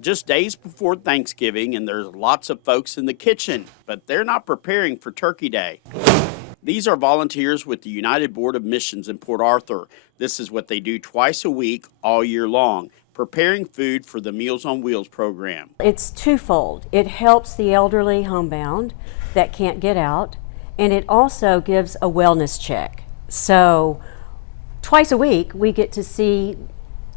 Just days before Thanksgiving, and there's lots of folks in the kitchen, but they're not preparing for Turkey Day. These are volunteers with the United Board of Missions in Port Arthur. This is what they do twice a week, all year long, preparing food for the Meals on Wheels program. It's twofold. It helps the elderly homebound that can't get out, and it also gives a wellness check. So twice a week, we get to see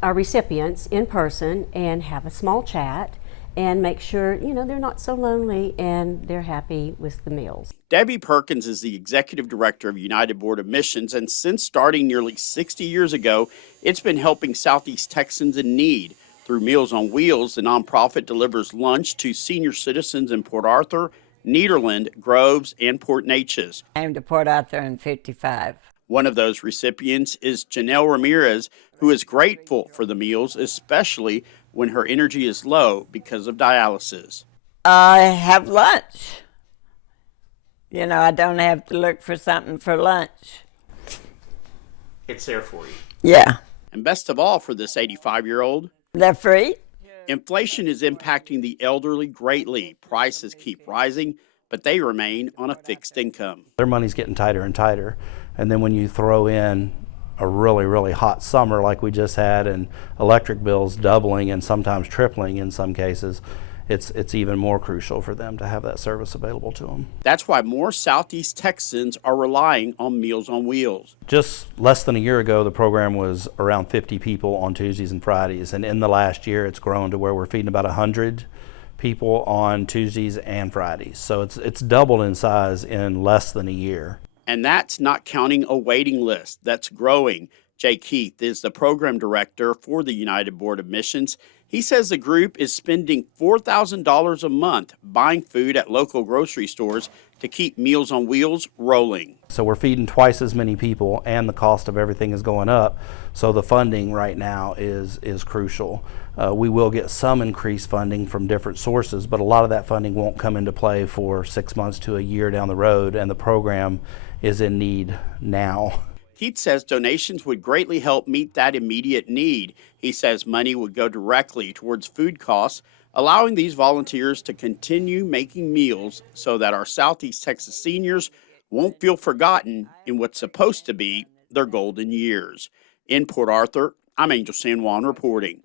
our recipients in person and have a small chat and make sure, they're not so lonely and they're happy with the meals. Debbie Perkins is the executive director of United Board of Missions, and since starting nearly 60 years ago, it's been helping Southeast Texans in need. Through Meals on Wheels, the nonprofit delivers lunch to senior citizens in Port Arthur, Nederland, Groves, and Port Neches. I came to Port Arthur in 55. One of those recipients is Janelle Ramirez, who is grateful for the meals, especially when her energy is low because of dialysis. I have lunch. I don't have to look for something for lunch. It's there for you. Yeah. And best of all, for this 85-year-old, they're free. Inflation is impacting the elderly greatly. Prices keep rising, but they remain on a fixed income. Their money's getting tighter and tighter. And then when you throw in a really, really hot summer like we just had, and electric bills doubling and sometimes tripling in some cases, it's even more crucial for them to have that service available to them. That's why more Southeast Texans are relying on Meals on Wheels. Just less than a year ago, the program was around 50 people on Tuesdays and Fridays, and in the last year, it's grown to where we're feeding about 100 people on Tuesdays and Fridays. So it's doubled in size in less than a year. And that's not counting a waiting list that's growing. Jay Keith is the program director for the United Board of Missions. He says the group is spending $4,000 a month buying food at local grocery stores to keep Meals on Wheels rolling. So we're feeding twice as many people, and the cost of everything is going up. So the funding right now is crucial. We will get some increased funding from different sources, but a lot of that funding won't come into play for 6 months to a year down the road, and the program is in need now. Keith says donations would greatly help meet that immediate need. He says money would go directly towards food costs, allowing these volunteers to continue making meals so that our Southeast Texas seniors won't feel forgotten in what's supposed to be their golden years. In Port Arthur, I'm Angel San Juan reporting.